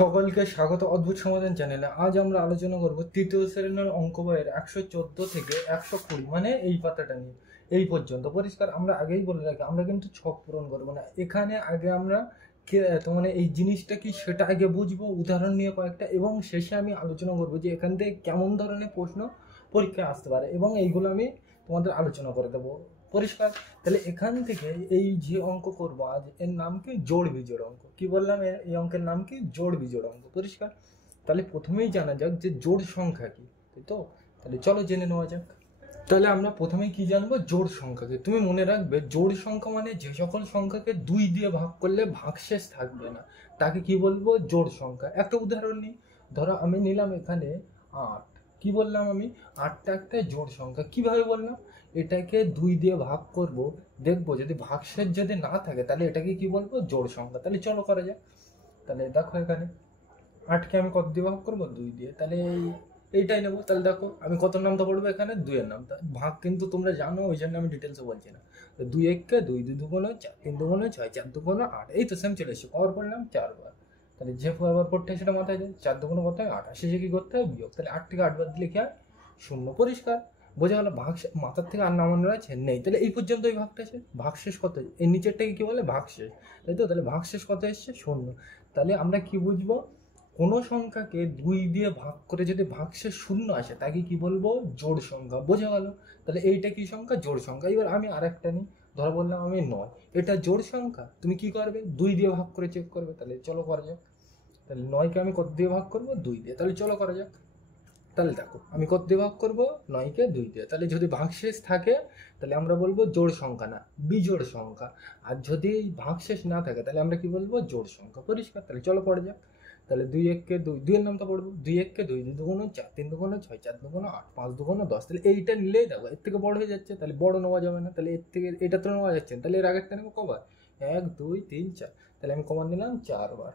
সকলকে স্বাগত অদ্ভুত সমাধান চ্যানেলে। আজ আমরা আলোচনা করব তৃতীয় শ্রেণীর অঙ্ক বইয়ের 114 থেকে 120 মানে এই পাতাটা নিয়ে এই পর্যন্ত। পরিষ্কার, আমরা আগেই বলে রাখি আমরা কিন্তু ছক পূরণ করবো না এখানে। আগে আমরা মানে এই জিনিসটা কি সেটা আগে বুঝবো উদাহরণ নিয়ে কয়েকটা, এবং শেষে আমি আলোচনা করবো যে এখান থেকে কেমন ধরনের প্রশ্ন পরীক্ষায় আসতে পারে, এবং এইগুলো আমি তোমাদের আলোচনা করে দেবো। পরিষ্কার, তাহলে এখান থেকে এই যে অঙ্ক করবো আজ, এর নাম কি জোড় বিজোড় অঙ্ক। কি বললাম, এই অঙ্কের নাম কি জোড় বিজোড় অঙ্ক। পরিষ্কার, তাহলে প্রথমেই জানা যাক যে জোড় সংখ্যা কি, তাই তো? তাহলে চলো জেনে নেওয়া যাক। তাহলে আমরা প্রথমেই কি জানবো, জোড় সংখ্যাকে। তুমি মনে রাখবে জোড় সংখ্যা মানে যে সকল সংখ্যাকে 2 দিয়ে ভাগ করলে ভাগশেষ থাকবে না তাকে কি বলবো, জোড় সংখ্যা। একটা উদাহরণ নিই, ধরো আমি নিলাম এখানে 8। কি বললাম আমি, 8টা একটা জোড় সংখ্যা। কিভাবে বললাম, এটাকে 2 দিয়ে ভাগ করব, দেখবো যদি ভাগশেষ যদি না থাকে তাহলে এটাকে কি বলবো, জোড় সংখ্যা। তাহলে চলো করা যাক। তাহলে দেখো এখানে 8কে আমি কত দিয়ে ভাগ করবো, 2 দিয়ে। তাহলে এইটাই নেবো। তাহলে দেখো আমি কত নামটা পড়বো এখানে, 2 এর নামটা। ভাগ কিন্তু তোমরা জানো, ওই জন্য আমি ডিটেলসে বলছি না। 2 1কে 2, 2 2 4, 3 2 6, 4 2 8। এই তো সেম চলে এসেছে, পাওয়ার করলাম 4 বার। তাহলে যে পাওয়ার করতে হয় সেটা মাথায় যায়, 4 2 কত হয় 8। শেষে কি করতে হয়, বিয়োগ। তাহলে 8 থেকে 8 বাদ দিলে কি হয়, 0। পরিষ্কার, বোঝা গেল। ভাগ মাথার থেকে আর নামানোর আছে নেই। তাহলে এই পর্যন্ত ওই ভাগটা আছে। ভাগশেষ কত, এই নিচেরটাকে কি বলে, ভাগশেষ, তাই তো? তাহলে ভাগশেষ কত এসছে, 0। তাহলে আমরা কি বুঝবো, কোনো সংখ্যাকে 2 দিয়ে ভাগ করে যদি ভাগশেষ 0 আসে তাকে কি বলবো, জোড় সংখ্যা। বোঝা গেল? তাহলে এইটা কি সংখ্যা, জোড় সংখ্যা। এবার আমি আরেকটা নিই, ধরো বললাম আমি 9, এটা জোড় সংখ্যা। তুমি কি করবে, 2 দিয়ে ভাগ করে চেক করবে। তাহলে চলো করা যাক। তাহলে 9কে আমি কত দিয়ে ভাগ করবো, 2 দিয়ে। তাহলে চলো করা যাক। তাহলে দেখো আমি কত দিয়ে ভাগ করবো, 9কে 2 দিয়ে। তাহলে যদি ভাগশেষ থাকে তাহলে আমরা বলবো জোড় সংখ্যা না, বিজোড় সংখ্যা। আর যদি ভাগশেষ না থাকে তাহলে আমরা কি বলবো, জোড় সংখ্যা। পরিষ্কার, তাহলে চলো পড়ে যাক। তাহলে 2 1কে 2, 2 এর নামটা পড়বো। 2 1কে 2, 2 2 4, 3 2 6, 4 2 8, 5 2 10। তাহলে এইটা নিলেই দেখো এর থেকে বড় হয়ে যাচ্ছে, তাহলে বড় নেওয়া যাবে না। তাহলে এর থেকে এটা তো নেওয়া যাচ্ছে না, তাহলে এর আগেরটা নেবো কবার, 1 2 3 4। তাহলে আমি কমান নিলাম 4 বার।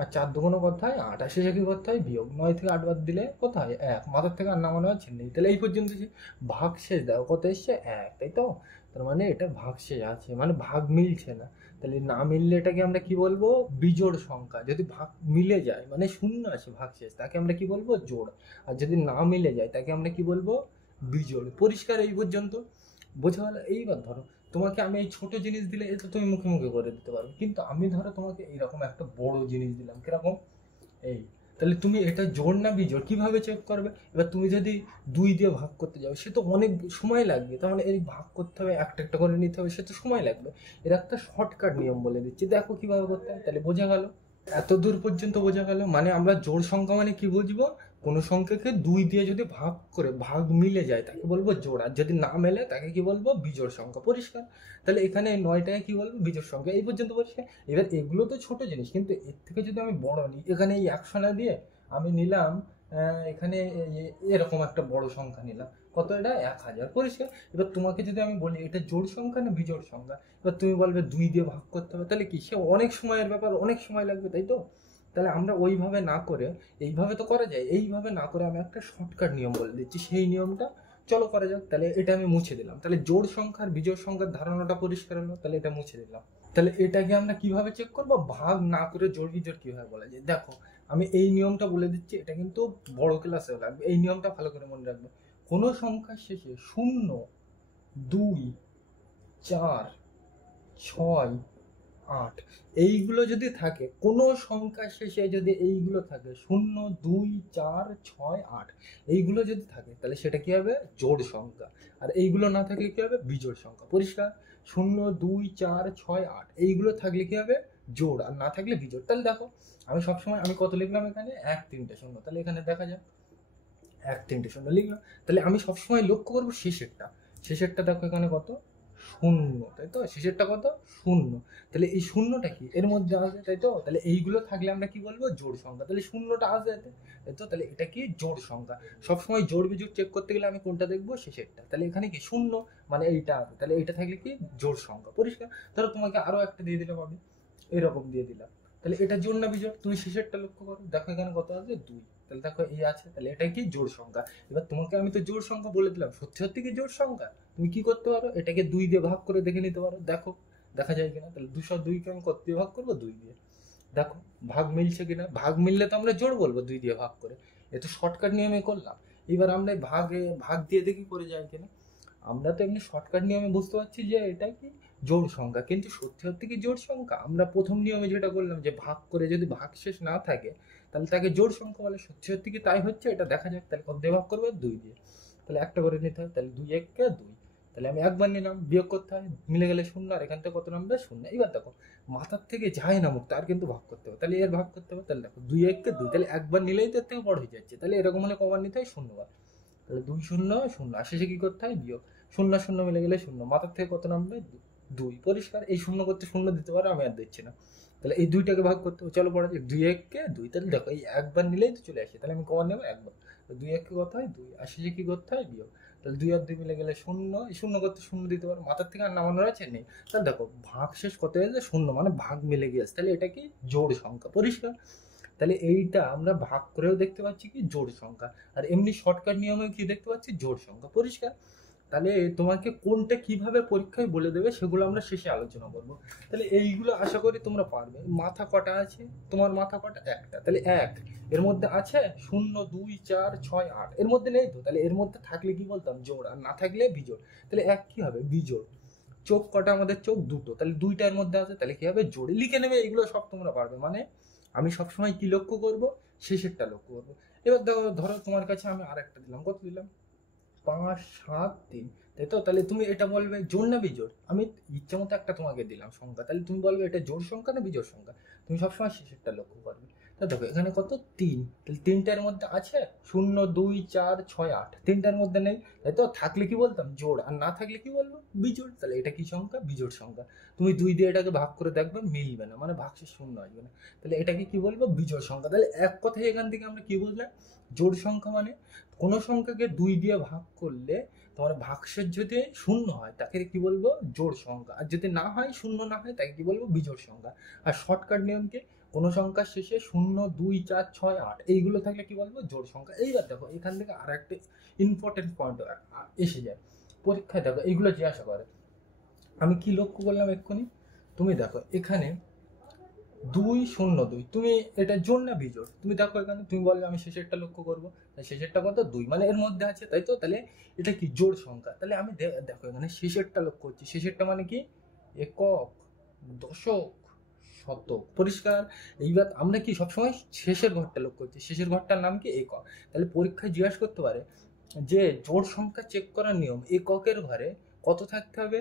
আর 4 দুগুণ কোথায় 8, আর শেষে কি করতে হয়, বিয়োগ। 9 থেকে 8 বাদ দিলে কোথায় 1, মাথার থেকে আর নামানো আছে নেই। তাহলে এই পর্যন্ত ভাগশেষ দেখো কত এসছে, 1, তাই তো? তার মানে এটা ভাগশেষ আছে, মানে ভাগ মিলছে না। তাহলে না মিললে এটাকে আমরা কি বলবো, বিজোড় সংখ্যা। যদি ভাগ মিলে যায় মানে 0 আছে ভাগশেষ, তাকে আমরা কি বলবো, জোড়। আর যদি না মিলে যায় তাকে আমরা কি বলবো, বিজোড়। পরিষ্কার এই পর্যন্ত, বোঝা গেল? এইবার ধরো তোমাকে আমি এই ছোট জিনিস দিলে এটা তুমি মুখে মুখে করে দিতে পারবে, কিন্তু আমি ধরো তোমাকে এইরকম একটা বড় জিনিস দিলাম, কিরকম এই, তাহলে তুমি এটা জোড় না বিজোড় কিভাবে চেক করবে? এবার তুমি যদি 2 দিয়ে ভাগ করতে যাও সে তো অনেক সময় লাগবে, তার মানে এই ভাগ করতে হবে, একটা একটা করে নিতে হবে, সে তো সময় লাগবে। এর একটা শর্টকাট নিয়ম বলে দিচ্ছি, দেখো কিভাবে করতে হয়। তাহলে বোঝা গেল? এত দূর পর্যন্ত বোঝা গেল? মানে আমরা জোড় সংখ্যা মানে কি বুঝবো, কোনো সংখ্যাকে 2 দিয়ে যদি ভাগ করে ভাগ মিলে যায় তাকে বলবো জোড়, আর যদি না মেলে তাকে কি বলবো, বিজোড় সংখ্যা। পরিষ্কার, তাহলে এখানে 9টাকে কি বলবো, বিজোড় সংখ্যা। এই পর্যন্ত পরিষ্কার। এবার এগুলো তো ছোট জিনিস, কিন্তু এর থেকে যদি আমি বড় নিই, এখানে এই 100 না দিয়ে আমি নিলাম এখানে এরকম একটা বড় সংখ্যা নিলাম, কত এটা, 1000। পরিষ্কার। এবার তোমাকে যদি আমি বলি এটা জোড় সংখ্যা না বিজোড় সংখ্যা, এবার তুমি বলবে 2 দিয়ে ভাগ করতে হবে, তাহলে কি সে অনেক সময়ের ব্যাপার, অনেক সময় লাগবে, তাই তো? তাহলে আমরা ওইভাবে না করে, এইভাবে তো করা যায়, এইভাবে না করে আমি একটা শর্টকাট নিয়ম বলে দিচ্ছি, সেই নিয়মটা চলো করা যাক। তাহলে এটা আমি মুছে দিলাম। তাহলে জোড় সংখ্যার বিজোড় সংখ্যার ধারণাটা পরিষ্কার হলো। তাহলে এটা মুছে দিলাম। তাহলে এটাকে আমরা কিভাবে চেক করবো, ভাগ না করে জোড় বিজোড় কিভাবে বলা যায়, দেখো আমি এই নিয়মটা বলে দিচ্ছি, এটা কিন্তু বড় ক্লাসেও লাগবে। এই নিয়মটা ভালো করে মনে রাখবে। কোনো সংখ্যার শেষে 0 2 4 6 8 এইগুলো যদি থাকে, কোনো সংখ্যার শেষে যদি এইগুলো থাকে, 0 2 4 6 8 এইগুলো যদি থাকে তাহলে সেটা কি হবে, জোড় সংখ্যা। আর এইগুলো না থাকলে কি হবে, বিজোড় সংখ্যা। পরিষ্কার? 0 2 4 6 8 এইগুলো থাকলে কি হবে, জোড়, আর না থাকলে বিজোড়। তাহলে দেখো আমি সবসময় আমি কত লিখলাম এখানে, 1 3টে 0। তাহলে এখানে দেখা যাক 1 3টে 0 লিখলাম। তাহলে আমি সবসময় লক্ষ্য করবো শেষেরটা। শেষেরটা দেখো এখানে কত, 0, তাই তো? শেষেরটা কত, 0। তাহলে এই শূন্যটা কি এর মধ্যে আসে, তাই তো? তাহলে এইগুলো থাকলে আমরা কি বলবো, জোড় সংখ্যা। তাহলে শূন্যটা আসে এতে, তাই তো? তাহলে এটা কি, জোড় সংখ্যা। সবসময় জোড় বিজোড় চেক করতে গেলে আমি কোনটা দেখবো, শেষেরটা। তাহলে এখানে কি 0 মানে এইটা আছে, তাহলে এইটা থাকলে কি, জোড় সংখ্যা। পরিষ্কার? ধরো তোমাকে আরো একটা দিয়ে দিলাম আমি, এরকম দিয়ে দিলাম, তাহলে এটা জোড় না বিজোড়, তুমি শেষেরটা লক্ষ্য করো, দেখো এখানে কত আছে, 2। তাহলে দেখো এই আছে, তাহলে এটা কি, জোড় সংখ্যা। এবার তোমাকে আমি তো জোড় সংখ্যা বলে দিলাম, সত্যি সত্যি কি জোড় সংখ্যা? তুমি কি করতে পারো, এটাকে 2 দিয়ে ভাগ করে দেখে নিতে পারো, দেখো দেখা যায় কিনা। তাহলে 202কে আমি কত দিয়ে ভাগ করবো, 2 দিয়ে। দেখো ভাগ মিলছে কিনা, ভাগ মিললে তো আমরা জোড় বলবো 2 দিয়ে ভাগ করে, এ তো শর্টকাট নিয়মে করলাম। এবার আমরা ভাগ দিয়ে দেখি করে যায় কিনা। আমরা তো এমনি শর্টকাট নিয়মে বুঝতে পারছি যে এটা কি জোড় সংখ্যা, কিন্তু সত্যি সত্যি কি জোড় সংখ্যা? আমরা প্রথম নিয়মে যেটা করলাম যে ভাগ করে যদি ভাগশেষ না থাকে তাহলে তাকে জোড় সংখ্যা বলে, সত্যি সত্যি কি তাই হচ্ছে? এটা দেখা যাক। তাহলে কত দিয়ে ভাগ করবে? 2 দিয়ে। তাহলে একটা করে নিতে হবে, তাহলে 2 1 2। তাহলে আমি একবার নিলাম, বিয়োগ করতে হয়, মিলে গেলে 0, আর এখান থেকে কত নামবে? 0। এবার দেখো মাথার থেকে যাই নামুক তার কিন্তু ভাগ করতে হবে, তাহলে এর ভাগ করতে হবে। তাহলে দেখো 2 1 2, তাহলে একবার নিলেই তো এর থেকে বড় হয়ে যাচ্ছে, তাহলে এরকম হলে কবার নিতে হয়? 0 বার। তাহলে 2 0 0, আর শেষে কি করতে হয়? বিয়োগ। 0 0 মিলে গেলে 0, মাথার থেকে কত নামবে? 2। পরিষ্কার। এই 0 করতে 0 দিতে পারো, আমি আর দিচ্ছি না। তাহলে এই 2টাকে ভাগ করতে হবে, চলো পড়া যাক। 2 1 2, তাহলে দেখো এই একবার নিলেই তো চলে আসে, তাহলে আমি কবার নেবো? একবার। 2 1 কত হয়? 2, আর শেষে কি করতে হয়? বিয়োগ। তাহলে 2 আর 2 মিলে গেলে 0, এই 0 করতে 0 দিতে পারো, মাথার থেকে আর নামানোর আছে? নেই। তাহলে দেখো ভাগ শেষ কত হয়েছে? 0, মানে ভাগ মিলে গিয়েছে, তাহলে এটা কি জোড় সংখ্যা। পরিষ্কার। তাহলে এইটা আমরা ভাগ করেও দেখতে পাচ্ছি কি জোড় সংখ্যা, আর এমনি শর্টকাট নিয়মেও কি দেখতে পাচ্ছি? জোড় সংখ্যা। পরিষ্কার। তাহলে তোমাকে কোনটা কিভাবে পরীক্ষায় বলে দেবে সেগুলো আমরা শেষে আলোচনা করব। তাহলে এইগুলো আশা করি তোমরা পারবে। মাথা কটা আছে তোমার? মাথা কটা? একটা। তাহলে 1 এর মধ্যে আছে 0 2 4 6 8, এর মধ্যে নেই তো, তাহলে এর মধ্যে থাকলে কি বলতাম? জোড়, আর না থাকলে বিজোড়। তাহলে 1 কি হবে? বিজোড়। চোখ কটা আমাদের? চোখ দুটো, তাহলে 2টার মধ্যে আছে, তাহলে কি হবে? জোড়ে। লিখে নেবে, এগুলো সব তোমরা পারবে। মানে আমি সবসময় কি লক্ষ্য করব? শেষেরটা লক্ষ্য করবো। এবার ধরো তোমার কাছে আমি আরেকটা দিলাম, কত দিলাম? 5 7 3, তাই তো? তাহলে তুমি এটা বলবে জোড় না বিজোড়? আমি ইচ্ছা মতো একটা তোমাকে দিলাম সংখ্যা, তাহলে তুমি বলবে এটা জোড় সংখ্যা না বিজোড় সংখ্যা? তুমি সবসময় শেষেরটা লক্ষ্য করবে। তা দেখো এখানে কত? 3, তাহলে 3টার মধ্যে আছে 0 2 4 6 8, 3টার মধ্যে নেই, তাই তো? থাকলে কি বলতাম? জোড়, আর না থাকলে কি বলবো? বিজোড়। তাহলে এটা কি সংখ্যা? বিজোড় সংখ্যা। তুমি 2 দিয়ে এটাকে ভাগ করে দেখবে, মিলবে না, মানে ভাগশেষ 0 আসবে না, তাহলে এটাকে কি বলবো? বিজোড় সংখ্যা। তাহলে এক কথায় এখান থেকে আমরা কি বুঝলাম? জোড় সংখ্যা মানে কোন সংখ্যাকে 2 দিয়ে ভাগ করলে তোমার ভাগশেষ যদি 0 হয় তাকে কি বলবো? জোড় সংখ্যা, আর যদি না হয়, 0 না হয়, তাকে কি বলবো? বিজোড় সংখ্যা। আর শর্টকাট নিয়মকে কোন সংখ্যার শেষে 0 2 4 6 8 এইগুলো থাকলে কি বলবো? জোড় সংখ্যা। এইবার দেখো এখান থেকে আর একটা ইম্পর্টেন্ট পয়েন্ট এসে যায় পরীক্ষায়। দেখো এইগুলো জিজ্ঞাসা করে। আমি কি লক্ষ্য করলাম এক্ষুনি? তুমি দেখো এখানে 2 0 2, তুমি এটা জোড় না বিজোড়? তুমি দেখো এখানে, তুমি বলবে আমি শেষেরটা লক্ষ্য করবো, শেষেরটা কত? 2, মানে এর মধ্যে আছে, তাই তো? তাহলে এটা কি জোড় সংখ্যা। তাহলে আমি দেখো এখানে শেষেরটা লক্ষ্য করছি, শেষেরটা মানে কি? একক, দশক, শতক। পরিষ্কার। এইবার আমরা কি সবসময় শেষের ঘরটা লক্ষ্য করছি, শেষের ঘরটার নাম কি? একক। তাহলে পরীক্ষায় জিজ্ঞাসা করতে পারে যে জোড় সংখ্যা চেক করার নিয়ম, এককের ঘরে কত থাকতে হবে?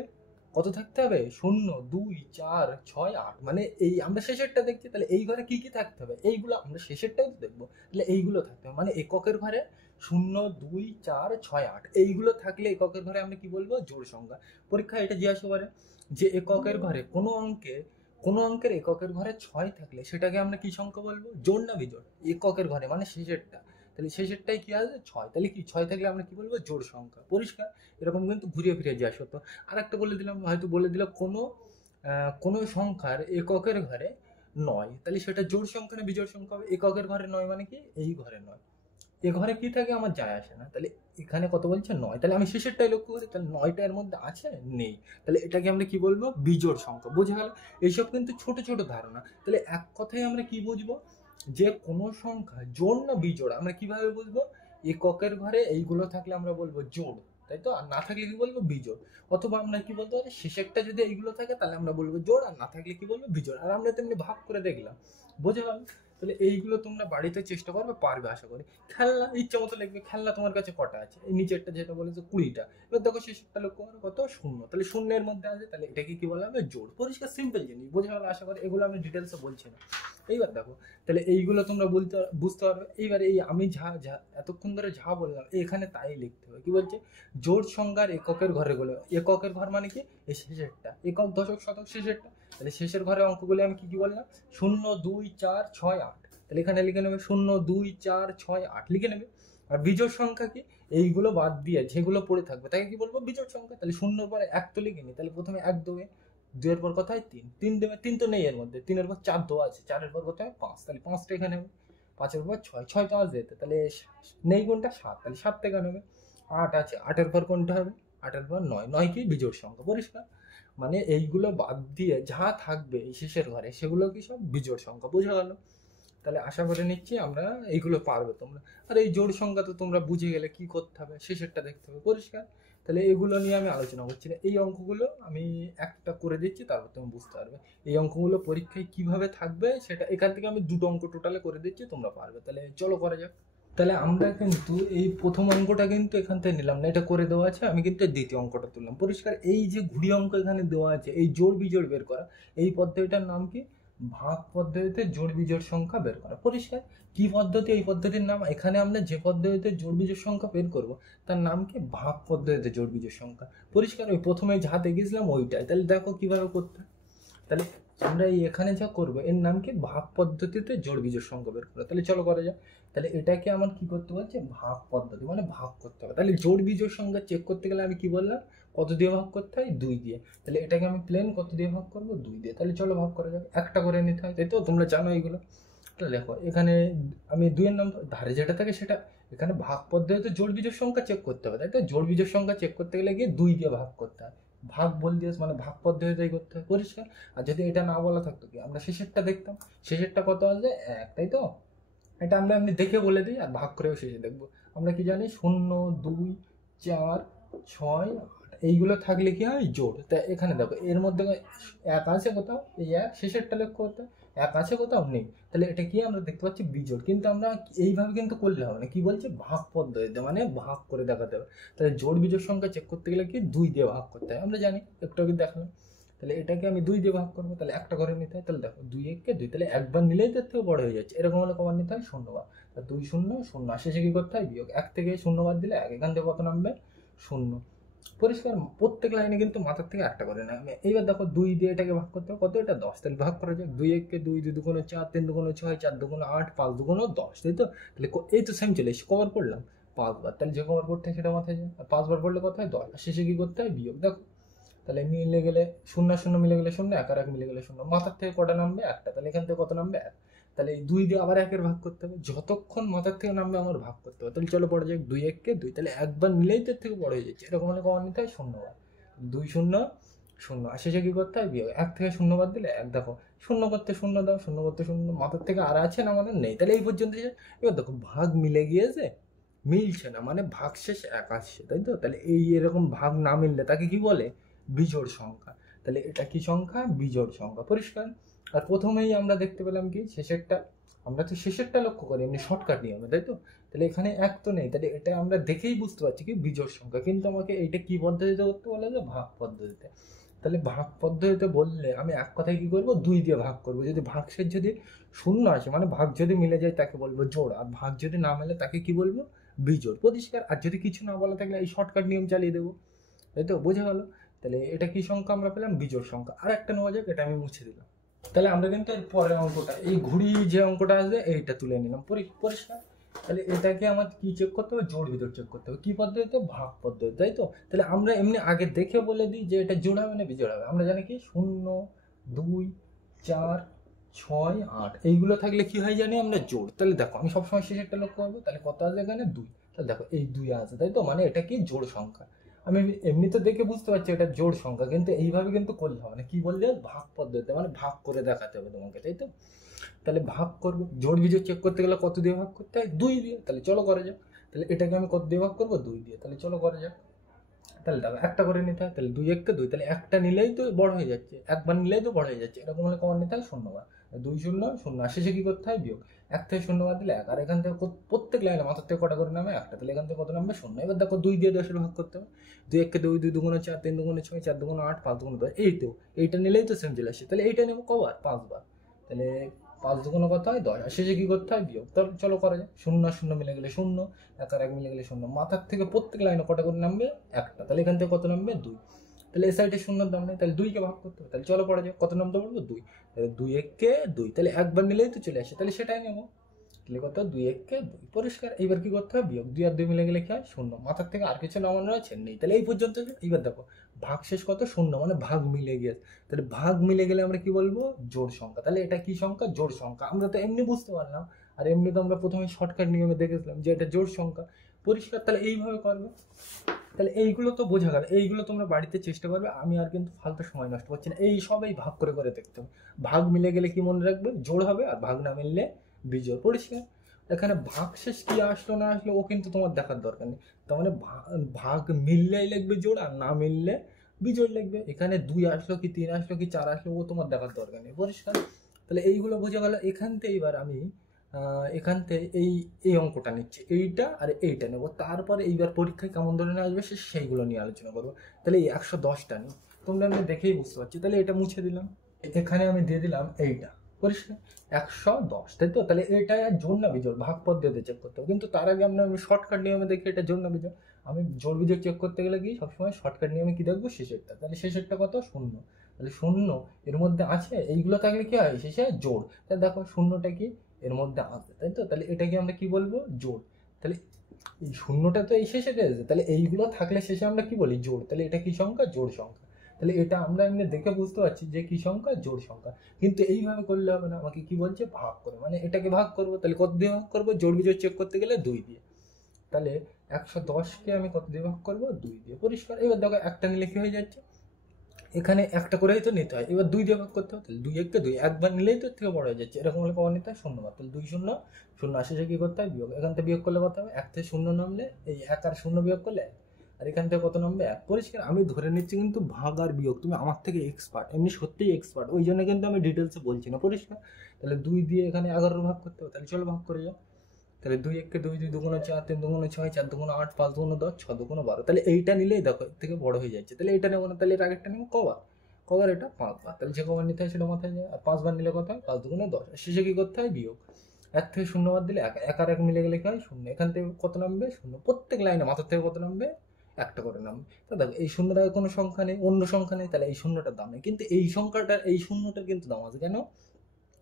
কত থাকতে হবে? 0 2 4 6 8, মানে এই আমরা শেষেরটা দেখছি, তাহলে এই ঘরে কি কি থাকতে হবে? এইগুলো আমরা শেষেরটাই তো দেখবো, তাহলে এইগুলো থাকতে হবে। মানে এককের ঘরে 0 2 4 6 8 এইগুলো থাকলে এককের ঘরে আমরা কি বলবো? জোড় সংখ্যা। পরীক্ষায় এটা জিজ্ঞাসা করে যে এককের ঘরে কোনো অঙ্কের এককের ঘরে 6 থাকলে সেটাকে আমরা কি সংখ্যা বলবো? জোড় না বিজোড়? এককের ঘরে মানে শেষেরটা, তাহলে শেষেরটাই কি আছে? 6, তাহলে কি 6 থাকলে আমরা কি বলবো? জোড় সংখ্যা। পরিষ্কার। এরকম কিন্তু ঘুরিয়ে ফিরে জিজ্ঞাসা হতো। আর একটা বলে দিলাম, হয়তো বলে দিল কোনো সংখ্যার এককের ঘরে 9, তাহলে সেটা জোড় সংখ্যা না বিজোড় সংখ্যা হবে? এককের ঘরে 9 মানে কি? এই ঘরে 9। এ ঘরে কি থাকে আমার যায় আসে না, তাহলে এখানে কত বলছে? 9, তাহলে আমি শেষেরটাই লক্ষ্য করি, তাহলে 9টা এর মধ্যে আছে? নেই, তাহলে এটাকে আমরা কি বলবো? বিজোড় সংখ্যা। বোঝা গেল? এইসব কিন্তু ছোট ছোট ধারণা। তাহলে এক কথায় আমরা কি বুঝবো? যে কোনো সংখ্যা জোড় না বিজোড় আমরা কিভাবে বুঝবো? এককের ঘরে এইগুলো থাকলে আমরা বলবো জোড়, তাই তো? আর না থাকলে কি বলবো? বিজোড়। অথবা আমরা কি বলতে পারি? শেষেরটা যদি এইগুলো থাকে তাহলে আমরা বলবো জোড়, আর না থাকলে কি বলবো? বিজোড়। আর আমরা তেমনি ভাগ করে দেখলাম। বোঝা গেল? তাহলে এইগুলো তোমরা বাড়িতে চেষ্টা করবে, পারবে আশা করি। খেলনা ইচ্ছা মতো লিখবে। খেলনা তোমার কাছে কটা আছে? এই নিচেরটা যেটা বলেছে 20টা। এবার দেখো শেষেরটা লক্ষ্য করো, কত? 0, তাহলে শূন্যের মধ্যে আছে, তাহলে এটাকে কি বলা হবে? জোড়। পরিষ্কার, সিম্পল জিনিস। বোঝা গেল আশা করি? এগুলো আমি ডিটেলসে বলছি না। এইবার দেখো, তাহলে এইগুলো তোমরা বুঝতে পারবে। এইবার এই আমি যা এতক্ষণ ধরে যা বললাম এখানে তাই লিখতে হবে। কি বলছে? জোড় সংখ্যার এককের ঘরে গুলো, এককের ঘর মানে কি? এই শেষেরটা, একক দশক শতক শেষেরটা। তাহলে শেষের ঘরে অঙ্কগুলি আমি কি কি বললাম? 0 2 4 6 8, তাহলে এখানে লিখে নেবে 0 2 4 6 8 লিখে নেবে। আর বিজোড় সংখ্যা কি? এইগুলো বাদ দিয়ে যেগুলো পড়ে থাকবে তাকে কি বলবো? বিজোড় সংখ্যা। তাহলে 0 পরে 1 তো লিখিনি, তাহলে প্রথমে 1 দেবে, 2 এর পর কত হয়? 3, 3 দেবে, 3 তো নেই এর মধ্যে, 3 এর পর 4 দেওয়া আছে, 4 এর পর কত হয়? 5, তাহলে 5টা এখানে হবে। 5 এর পর 6, 6 তো আজ যেতে, তাহলে নেই কোনটা? 7, তাহলে 7টা এখানে হবে। 8 আছে, 8 এর পর কোনটা হবে? 8 এর পর 9, 9 কি? বিজোড় সংখ্যা। পরিষ্কার? মানে এইগুলো বাদ দিয়ে যা থাকবে এই শেষের ঘরে সেগুলো কি সব বিজোড় সংখ্যা, বোঝা গেল? তাহলে আশা করে নিচ্ছি আমরা এইগুলো পারবে তোমরা। আর এই জোড় সংখ্যা তো তোমরা বুঝে গেলে কি করতে হবে, শেষেরটা দেখতে হবে, পরিষ্কার? তাহলে এগুলো নিয়ে আমি আলোচনা করছি না, এই অঙ্কগুলো আমি একটা করে দিচ্ছি, তারপর তুমি বুঝতে পারবে এই অঙ্কগুলো পরীক্ষায় কিভাবে থাকবে সেটা। এখান থেকে আমি দুটো অঙ্ক টোটালে করে দিচ্ছি, তোমরা পারবে। তাহলে চলো করা যাক। তাহলে আমরা কিন্তু এই প্রথম অঙ্কটা কিন্তু এখান থেকে নিলাম না, এটা করে দেওয়া আছে, আমি কিন্তু দ্বিতীয় অঙ্কটা তুললাম, পরিষ্কার? এই যে ঘুড়ি অঙ্ক এখানে দেওয়া আছে, এই জোড় বিজোড় বের করা, এই পদ্ধতিটার নাম কি? ভাগ পদ্ধতিতে জোড় বিজোড় সংখ্যা বের করা, পরিষ্কার? কি পদ্ধতি? এই পদ্ধতির নাম, এখানে আমরা যে পদ্ধতিতে জোড় বিজোড় সংখ্যা বের করব তার নাম কি? ভাগ পদ্ধতিতে জোড় বিজোড় সংখ্যা, পরিষ্কার? ওই প্রথমে যা দেখেছিলাম ওইটাই। তাহলে দেখো কিভাবে করতে হয়। তাহলে আমরা এই এখানে যা করবো এর নাম কি? ভাগ পদ্ধতিতে জোড় বিজোড় সংখ্যা বের করা। তাহলে চলো করা যাক। তাহলে এটাকে আমার কি করতে বলছে? ভাগ পদ্ধতি, মানে ভাগ করতে হবে। তাহলে জোড় বিজোড় সংখ্যা চেক করতে গেলে আমি কি বললাম? কত দিয়ে ভাগ করতে হয়? 2 দিয়ে। তাহলে এটাকে আমি প্লেন কত দিয়ে ভাগ করবো? 2 দিয়ে। তাহলে চলো ভাগ করা যাক, একটা করে নিতে হয়, তাই তো? তোমরা জানো এইগুলো। তাহলে দেখো এখানে আমি 2 এর নাম ধারে যেটা থাকে সেটা, এখানে ভাগ পদ্ধতিতে জোড় বিজোড় সংখ্যা চেক করতে হবে, তাই তো? জোড় বিজোড় সংখ্যা চেক করতে গেলে গিয়ে 2 দিয়ে ভাগ করতে হয়, ভাগ বল দিয়ে, মানে ভাগ পদ্ধতিতেই করতে হয়, পরিষ্কার? আর যদি এটা না বলা থাকতো কি, আমরা শেষেরটা দেখতাম, শেষেরটা কত আসবে? 1, তাই তো? এটা আমরা এমনি দেখে বলে দিই, আর ভাগ করেও শেষে দেখবো। আমরা কি জানি? 0, 2, 4, 6, 8 এইগুলো থাকলে কি হয়? জোড়। তা এখানে দেখো এর মধ্যে 1 আছে কোথাও? এই 1 শেষেরটা লক্ষ্য করতে, 1 আছে কোথাও? নেই। তাহলে এটা কি? আমরা দেখতে পাচ্ছি বিজোড়। কিন্তু আমরা এইভাবে কিন্তু করলে হবে না, কি বলছে? ভাগ পদ্ধতিতে, মানে ভাগ করে দেখাতে হবে। তাহলে জোড় বিজোড় সংখ্যা চেক করতে গেলে কি? 2 দিয়ে ভাগ করতে হয়, আমরা জানি, একটু আগে দেখলাম। তাহলে এটাকে আমি 2 দিয়ে ভাগ করবো, তাহলে একটা করে নিতে হয়। তাহলে দেখো 2 1 2, তাহলে একবার নিলেই তার থেকে বড় হয়ে যাচ্ছে, এরকম হলে কবার নিতে হয়? 0 বার। 2 0 0, আর শেষে কি করতে হয়? বিয়োগ। 1 থেকে 0 বাদ দিলে 1, এখান থেকে কত নামবে? 0, পরিষ্কার? প্রত্যেক লাইনে কিন্তু মাথার থেকে একটা করে নামবে। এইবার দেখো 2 দিয়ে এটাকে ভাগ করতে হবে, কত? এটা 10। তাহলে ভাগ করা যায়, 2 1 2, 2 2 4, 3 2 6, 4 2 8, 5 2 10, তাই তো? তাহলে এই তো সেম চলে এসেছে, কবার পড়লাম? 5 বার। তাহলে যে কবার পড়তে হয় সেটা মাথায় যায়, আর 5 বার পড়লে কত হয়? 10, আর শেষে কি করতে হয়? বিয়োগ। দেখো তাহলে মিলে গেলে 0 0 মিলে গেলে 0, 1 আর 1 মিলে গেলে 0, মাথার থেকে কটা নামবে? একটা। তাহলে এখান থেকে কত নামবে? 1। তাহলে এই 2 দিয়ে আবার 1 ভাগ করতে হবে, যতক্ষণ মাথার থেকে নামবে আমার ভাগ করতে হবে। তাহলে চলো পড়া যাক, 2 1 2, তাহলে একবার নিলেই তার থেকে বড় হয়ে যাচ্ছে, এরকম হলে কমান নিতে হয়? 0 বার। 2 0 0, আর শেষে কি করতে হয়? বিয়োগ। 1 থেকে 0 বাদ দিলে 1, দেখো 0 করতে 0 দাও, 0 করতে 0, মাথার থেকে আর আছে না? মানে নেই। তাহলে এই পর্যন্ত। এবার দেখো ভাগ মিলে গিয়েছে, মিলছে না, মানে ভাগশেষ 1 আসছে, তাই তো? তাহলে এই এরকম ভাগ না মিললে তাকে কি বলে? বিজোড় সংখ্যা। তাহলে এটা কি সংখ্যা? বিজোড় সংখ্যা, পরিষ্কার? আর প্রথমেই আমরা দেখতে পেলাম কি? শেষেরটা, আমরা তো শেষেরটা লক্ষ্য করি এমনি শর্টকাট নিয়মে, তাই তো? তাহলে এখানে 1 তো নেই, তাহলে এটা আমরা দেখেই বুঝতে পারছি কি? বিজোড় সংখ্যা। কিন্তু আমাকে এইটা কি পদ্ধতিতে করতে বলে? যে ভাগ পদ্ধতিতে। তাহলে ভাগ পদ্ধতিতে বললে আমি এক কথায় কি করব? 2 দিয়ে ভাগ করব। যদি ভাগশেষ যদি 0 আসে, মানে ভাগ যদি মিলে যায় তাকে বলবো জোড়, আর ভাগ যদি না মেলে তাকে কি বলবো? বিজোড়, পরিষ্কার? আর যদি কিছু না বলা থাকলে এই শর্টকাট নিয়ম চালিয়ে দেবো, তাই তো? বোঝা গেল? তাহলে এটা কি সংখ্যা আমরা পেলাম? বিজোড় সংখ্যা। আর একটা নেওয়া যাক, এটা আমি মুছে দিলাম। তাহলে আমরা কিন্তু এর পরের অঙ্কটা, এই ঘুড়ি যে অঙ্কটা আসবে এইটা তুলে নিলাম, পরিষ্কার? তাহলে এটাকে আমার কি চেক করতে হবে? জোড় বিজোড় চেক করতে হবে। কি পদ্ধতিতে? ভাগ পদ্ধতি, তাই তো? তাহলে আমরা এমনি আগে দেখে বলে দিই যে এটা জোড় হবে না বিজোড় হবে। আমরা জানি কি? 0 2 4 6 8 এইগুলো থাকলে কি হয় জানি আমরা? জোড়। তাহলে দেখো আমি সবসময় শেষেরটা লক্ষ্য করবো, তাহলে কত আছে এখানে? 2। তাহলে দেখো এই 2 আছে, তাই তো? মানে এটা কি? জোড় সংখ্যা। আমি এমনি তো দেখে বুঝতে পারছি এটা জোড় সংখ্যা, কিন্তু এইভাবে কিন্তু করলে হবে না। কি বললে? ভাগ পদ্ধতি, মানে ভাগ করে দেখাতে হবে তোমাকে, তাই তো? তাহলে ভাগ করবো, জোড় বিজোড় চেক করতে গেলে কত দিয়ে ভাগ করতে হয়? 2 দিয়ে। তাহলে চলো করা যাক। তাহলে এটাকে আমি কত দিয়ে ভাগ করবো? 2 দিয়ে। তাহলে চলো করা যাক। তাহলে দেখো একটা করে নিতে হয়, তাহলে 2 1 2, তাহলে একটা নিলেই তো বড় হয়ে যাচ্ছে, একবার নিলেই তো বড় হয়ে যাচ্ছে, এরকম হলে কমান নিতে হয়? 0 বার। 2 0 0, আর শেষে কি করতে হয়? বিয়োগ। 1 থেকে 0 বাদ দিলে 1, আর এখান থেকে প্রত্যেক লাইনে মাথার থেকে কটা করে নামে? একটা। তাহলে এখান থেকে কত নামবে? 0। এবার দেখো 2 দিয়ে 10 ভাগ করতে হবে, 2 1 2, 2 2 4, 3 2 6, 4 2 8, 5 2 10, এই তো এইটা নিলেই তো সেম চলে আসছে। তাহলে এইটা নেবো কবার? 5 বার। তাহলে 5 2 কত হয়? 10, আর শেষে কি করতে হয়? বিয়োগ। তাহলে চলো করা যায়। 0 0 মিলে গেলে 0, 1 আর 1 মিলে গেলে 0, মাথার থেকে প্রত্যেক লাইনে কটা করে নামবে? একটা। তাহলে এখান থেকে কত নামবে? 2। তাহলে এই সাইডে 0 দাম নেই, তাহলে 2 কে ভাগ করতে হবে। তাহলে চলো পড়া যায়, কত নামতে পারবো? 2। তাহলে 2 1 2, তাহলে একবার নিলেই তো চলে আসে, তাহলে সেটাই নেবো। তাহলে কত? 2 1 2, পরিষ্কার? এইবার কি করতে হবে? বিয়োগ। 2 আর 2 মিলে গেলে কি হয়? 0, মাথার থেকে আর কিছু নামানো আছে? নেই। তাহলে এই পর্যন্ত। এইবার দেখো ভাগ শেষ কত? 0, মানে ভাগ মিলে গিয়েছে। তাহলে ভাগ মিলে গেলে আমরা কি বলবো? জোড় সংখ্যা। তাহলে এটা কি সংখ্যা? জোড় সংখ্যা। আমরা তো এমনি বুঝতে পারলাম, আর এমনি তো আমরা প্রথমে শর্টকাট নিয়মে দেখেছিলাম যে এটা জোড় সংখ্যা, পরিষ্কার? তাহলে এইভাবে করবে। তাহলে এইগুলো তো বোঝা গেল, এইগুলো তোমরা বাড়িতে চেষ্টা করবে, আমি আর কিন্তু ফালতু সময় নষ্ট করছি না। এই সবই ভাগ করে করে দেখতে হবে। ভাগ মিলে গেলে কি মনে রাখবে, জোড় হবে, আর ভাগ না মিললে বিজোড়। পরিষ্কার? এখানে ভাগশেষ কি আসলো না আসলো ও কিন্তু তোমার দেখার দরকার নেই। তার মানে ভাগ মিললেই লিখবে জোড়, আর না মিললে বিজোড় লিখবে। এখানে 2 আসলো কি 3 আসলো কি 4 আসলো ও তোমার দেখার দরকার নেই। পরিষ্কার? তাহলে এইগুলো বোঝা গেল। এখান থেকে এবার আমি এখান থেকে এই এই অঙ্কটা নিচ্ছি, এইটা আর এইটা নেব। তারপরে এইবার পরীক্ষায় কেমন ধরনের আসবে সেইগুলো নিয়ে আলোচনা করবো। তাহলে এই 110টা নিই, তোমরা আমি দেখেই বুঝতে পারছি। তাহলে এটা মুছে দিলাম, এখানে আমি দিয়ে দিলাম এইটা। পরিষ্কার? 110, তাই তো? তাহলে এটা জোড় না বিজোড়, ভাগ পদ্ধতিতে চেক করতে হবে। কিন্তু তার আগে আমি শর্টকাট নিয়মে দেখি এটা জোড় না বিজোড়। আমি জোড় বিজোড় চেক করতে গেলে কি সবসময় শর্টকাট নিয়মে কি দেখবো, শেষেরটা। তাহলে শেষেরটা কত? 0। তাহলে 0 এর মধ্যে আছে, এইগুলো থাকলে কি হয়, শেষে জোড়। তাহলে দেখো শূন্যটা কি এর মধ্যে আছে, তাই তো? তাহলে এটাকে আমরা কি বলবো, জোড়। তাহলে এই শূন্যটা তো এই শেষে রয়েছে, তাহলে এইগুলো থাকলে শেষে আমরা কি বলি, জোড়। তাহলে এটা কি সংখ্যা, জোড় সংখ্যা। তাহলে এটা আমরা এমনি দেখে বুঝতে পারছি যে কি সংখ্যা, জোড় সংখ্যা। কিন্তু এইভাবে করলে হবে না, আমাকে কি বলছে, ভাগ করে, মানে এটাকে ভাগ করবো। তাহলে কত দিয়ে ভাগ করবো, জোড় বিজোড় চেক করতে গেলে 2 দিয়ে। তাহলে 110কে আমি কত দিয়ে ভাগ করবো, 2 দিয়ে। পরিষ্কার? এবার দেখো একটা নিলে কি হয়ে যাচ্ছে, এখানে একটা করেই তো নিতে হয়, এবার 2 দিয়ে ভাগ করতে হবে। তাহলে 2 1 কে 2, একবার নিলেই তো এর থেকে বড় হয়ে যাচ্ছে। এরকম হলে কখন নিতে হয়, 0 বার। তাহলে 2 0 0 আসে, কি করতে হয়, বিয়োগ। এখান থেকে বিয়োগ করলে কত হবে, 1 থেকে 0 নামলে এই 1 আর 0 বিয়োগ করলে 1, আর এখান থেকে কত নামবে, 1। পরিষ্কার? আমি ধরে নিচ্ছি কিন্তু ভাগ আর বিয়োগ তুমি আমার থেকে এক্সপার্ট, এমনি সত্যিই এক্সপার্ট, ওই জন্য কিন্তু আমি ডিটেলসে বলছি না। পরিষ্কার? তাহলে 2 দিয়ে এখানে 11 ভাগ করতে হবে। তাহলে চলো ভাগ করে যাও। তাহলে 2 1 কে 2, 2 2 4, 3 2 6, 4 2 8, 5 2 10, 6 2 12। তাহলে এইটা নিলেই দেখো এর থেকে বড় হয়ে যাচ্ছে। তাহলে এইটা নেবো না, তাহলে এর আগেরটা নেবো। কবার? কবার? এটা 5 বার। তাহলে যে কবার নিতে হয় সেটা মাথায় যায়। আর 5 বার নিলে কত হয়, 5 2 10। আর শেষে কি করতে হয়, বিয়োগ। 1 থেকে 0 বাদ দিলে 1, 1 আর 1 মিলে গেলে কি হয়, 0। এখান থেকে কত নামবে, 0। প্রত্যেক লাইনে মাথার থেকে কত নামবে, একটা করে নামবে। তা দেখো এই শূন্যটার কোনো সংখ্যা নেই, অন্য সংখ্যা নেই, তাহলে এই শূন্যটার দাম নেই। কিন্তু এই সংখ্যাটার, এই শূন্যটার কিন্তু দাম আছে। কেন?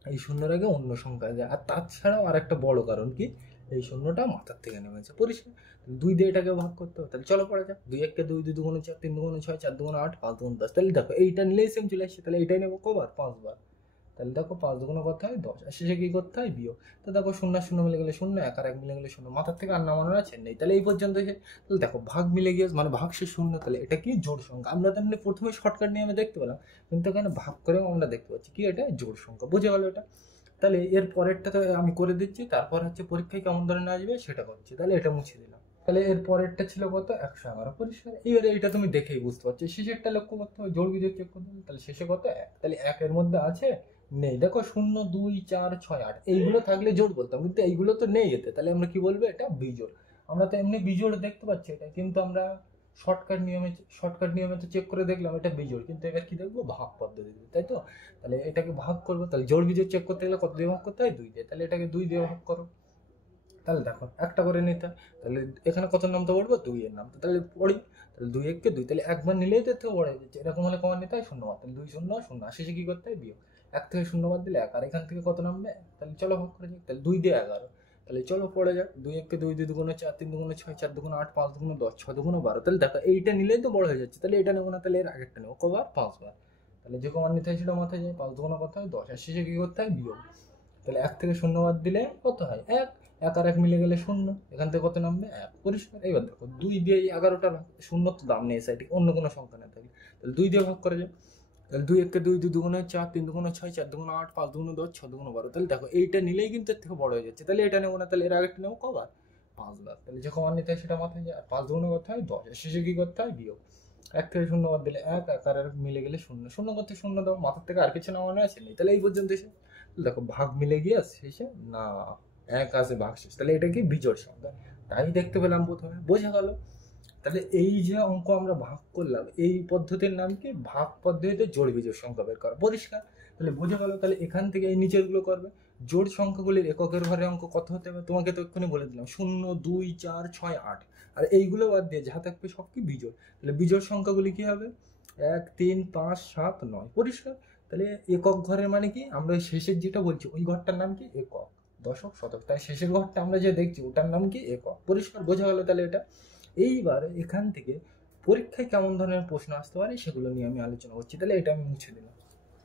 এই শূন্যের আগে অন্য সংখ্যা যায়। আর তাছাড়াও আর একটা বড় কারণ কি, এই শূন্যটা মাথার থেকে নেমেছে। পরিষ্কার? 2 দিয়ে এটাকে ভাগ করতে হবে। তাহলে চলো পড়া যাক। 2 1 কে 2, 2 2 4, 3 2 6, 4 2 8, 5 2 10। তাহলে দেখো এইটা নিলেই সেম চলে আসছে। তাহলে এইটাই নেবো কবার, 5 বার। তাহলে দেখো 5 দুগুণ কত হয়, 10। আর শেষে কি করতে হয়, বিয়োগ। তো দেখো 0 0 মিলে গেলে 0, 1 আর 1 মিলে গেলে 0, মাথার থেকে আর নামানোর আছে নেই। তাহলে এই পর্যন্ত এসে, তাহলে দেখো ভাগ মিলে গিয়ে মানে ভাগ শেষ 0। তাহলে এটা কি, জোড় সংখ্যা। আমরা তো এমনি প্রথমে শর্টকাট নিয়ে আমি দেখতে পেলাম, কিন্তু এখানে ভাগ করেও আমরা দেখতে পাচ্ছি কি এটা জোড় সংখ্যা। বুঝে গেল এটা? তাহলে এর পরেরটা তো আমি করে দিচ্ছি, তারপর হচ্ছে পরীক্ষায় কেমন ধরনের আসবে সেটা করছি। তাহলে এটা মুছে দিলাম। তাহলে এর পরেরটা ছিল কত, 111। পরিষ্কার? এবারে এইটা তুমি দেখেই বুঝতে পারছো, শেষেরটা লক্ষ্য করতে হবে, জোড় বিজোড় চেক করতে হবে। তাহলে শেষে কত, 1। তাহলে 1 এর মধ্যে আছে, নেই। দেখো 0 2 4 6 8 এইগুলো থাকলে জোড় বলতাম, কিন্তু এইগুলো তো নেই এতে। তাহলে আমরা কি বলবো, এটা বিজোড়। আমরা তো এমনি বিজোড় দেখতে পাচ্ছি এটা, কিন্তু আমরা শর্টকাট নিয়মে তো চেক করে দেখলাম এটা বিজোড়। কিন্তু এবার কি দেখবো, ভাগ পদ্ধতি, তাই তো? তাহলে এটাকে ভাগ করবো। তাহলে জোড় বিজোড় চেক করতে গেলে কত দিয়ে ভাগ করতে হয়, 2 দিয়ে। তাহলে এটাকে 2 দিয়ে ভাগ করো। তাহলে দেখো একটা করে নিতে হয়। তাহলে এখানে কত নামতে পারবো, 2 এর নাম। তাহলে পড়ি। তাহলে 2 1 কে 2, তাহলে একবার নিলেই তো এর থেকে বড় হয়ে যাচ্ছে। এরকম হলে কমান নিতে হয়, 0 বার। তাহলে 2 0 0, আর শেষে কি করতে হয়, বিয়োগ। 1 থেকে 0 বাদ দিলে 1, আর এখান থেকে কত নামবে, তাহলে চলো ভাগ করে যাক। তাহলে 2 দিয়ে 11। তাহলে চলো পড়ে যাক। 2 1 কে 2, 2 2 4, 3 2 6, 4 2 8, 5 2 10, 6 2 12। তাহলে দেখো এইটা নিলেই তো বড় হয়ে যাচ্ছে। তাহলে এটা নেবো না, তাহলে এর আগেরটা নেবো। কবার, 5 বার। তাহলে যে কমান নিতে হয় সেটা মাথায় যায়। 5 2 কত হয়, 10। আর শেষে কি করতে হয়, বিয়োগ। তাহলে 1 থেকে 0 বাদ দিলে কত হয়, 1। 1 আর 1 মিলে গেলে 0। এখান থেকে কত নামবে, 1। পরিষ্কার? এবার দেখো 2 দিয়ে 11টা 0 তো দাম নেই সাইডে, অন্য কোনো সংখ্যা না থাকলে। তাহলে 2 দিয়ে ভাগ করে যায়। তাহলে 2 1 কে 2, 2 2 4, 3 2 6, 4 2 8, 5 2 10, 6 2 12। তাহলে দেখো এইটা নিলেই কিন্তু এর থেকে বড় হয়ে যাচ্ছে। তাহলে এটা নেবো না, তাহলে এর আগেরটা নেবো। কবার, 5 বার। তাহলে যে কমান নিতে হয় সেটা মাথায় যায়। আর 5 2 কত হয়, 10। আর শেষে কি করতে হয়, বিয়োগ। 1 থেকে 0 বাদ দিলে 1, 1 আর 1 মিলে গেলে 0। 0 করতে 0 দাও, মাথার থেকে আর কিছু নামানো আছে নেই। তাহলে এই পর্যন্ত এসে দেখো ভাগ মিলে গিয়ে শেষে না, 1 আছে ভাগ শেষ। তাহলে এটা কি, বিজোড় সংখ্যা। তাই দেখতে পেলাম প্রথমে, বোঝা গেল? তাহলে এই যে অঙ্ক আমরা ভাগ করলাম, এই পদ্ধতির নাম কি, ভাগ পদ্ধতিতে জোড় বিজোড় সংখ্যা বের করা। পরিষ্কার? তাহলে বোঝা গেল? তাহলে এখান থেকে এই নিচের গুলো করবে। জোড় সংখ্যাগুলির এককের ঘরে অঙ্ক কত হতে হবে, তোমাকে তো এক্ষুনি বলে দিলাম, 0 2 4 6 8। আর এইগুলো বাদ দিয়ে যা থাকবে সব কি, বিজোড়। তাহলে বিজোড় সংখ্যাগুলি কি হবে, 1 3 5 7 9। পরিষ্কার? তাহলে একক ঘরের মানে কি, আমরা ওই শেষের যেটা বলছি ওই ঘরটার নাম কি, একক। দশক শতক, তাই শেষের ঘরটা আমরা যে দেখছি ওটার নাম কি, একক। পরিষ্কার? বোঝা গেল? তাহলে এটা এইবার এখান থেকে পরীক্ষায় কেমন ধরনের প্রশ্ন আসতে পারে সেগুলো নিয়ে আমি আলোচনা করছি। তাহলে এটা আমি মুছে দিলাম।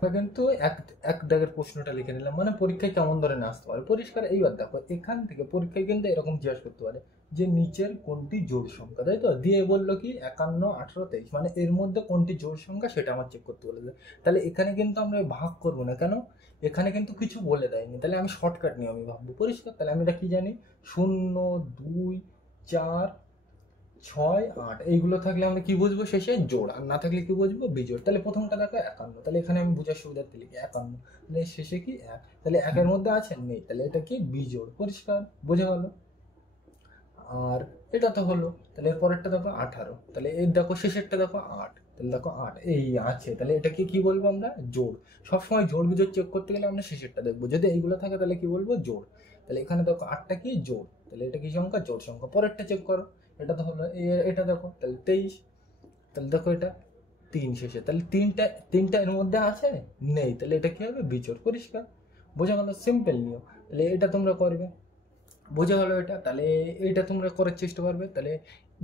আমরা কিন্তু এক এক দাগের প্রশ্নটা লিখে নিলাম, মানে পরীক্ষায় কেমন ধরনের আসতে পারে পরিষ্কার। এইবার দেখো এখান থেকে পরীক্ষায় কিন্তু এরকম জিজ্ঞাসা করতে পারে যে নিচের কোনটি জোড় সংখ্যা, তাই তো দিয়ে বললো কি 51, 18, 23, মানে এর মধ্যে কোনটি জোড় সংখ্যা সেটা আমার চেক করতে বলেছে। তাহলে এখানে কিন্তু আমরা ভাগ করবো না, কেন? এখানে কিন্তু কিছু বলে দেয়নি, তাহলে আমি শর্টকাট নিয়ে আমি ভাববো পরিষ্কার। তাহলে আমি এটা কি জানি, 0, 2, 4, 6, 8 এইগুলো থাকলে আমরা কি বুঝবো শেষে জোড়, আর না থাকলে কি বুঝবো বিজোড়। তাহলে প্রথমটা দেখো 51, তাহলে এখানে আমি বুঝার সুবিধার্থে লিখি 51, তাহলে শেষে কি 1, তাহলে 1-এর মধ্যে আছে নেই, তাহলে এটা কি বিজোড়, পরিষ্কার বোঝা গেল। আর এটা তো হলো, তাহলে এর পরেরটা দেখো 18, তাহলে এর দেখো শেষেরটা দেখো 8, তাহলে দেখো 8 এই আছে, তাহলে এটাকে কি বলবো আমরা জোড়। সবসময় জোড় বিজোড় চেক করতে গেলে আমরা শেষেরটা দেখবো, যদি এইগুলো থাকে তাহলে কি বলবো জোড়। তাহলে এখানে দেখো 8টা কি জোড়, তাহলে এটা কি সংখ্যা জোড় সংখ্যা। পরেরটা চেক করো, এটা তো হলো এটা দেখো, তাহলে 23, তাহলে দেখো এটা 3 শেষে, তাহলে তিনটা এর মধ্যে আছে নেই, তাহলে এটা কি হবে বিজোড়, পরিষ্কার বোঝা গেল। সিম্পল নিয়ম, তাহলে এটা তোমরা করবে, বোঝা গেল এটা। তাহলে এটা তোমরা করার চেষ্টা করবে, তাহলে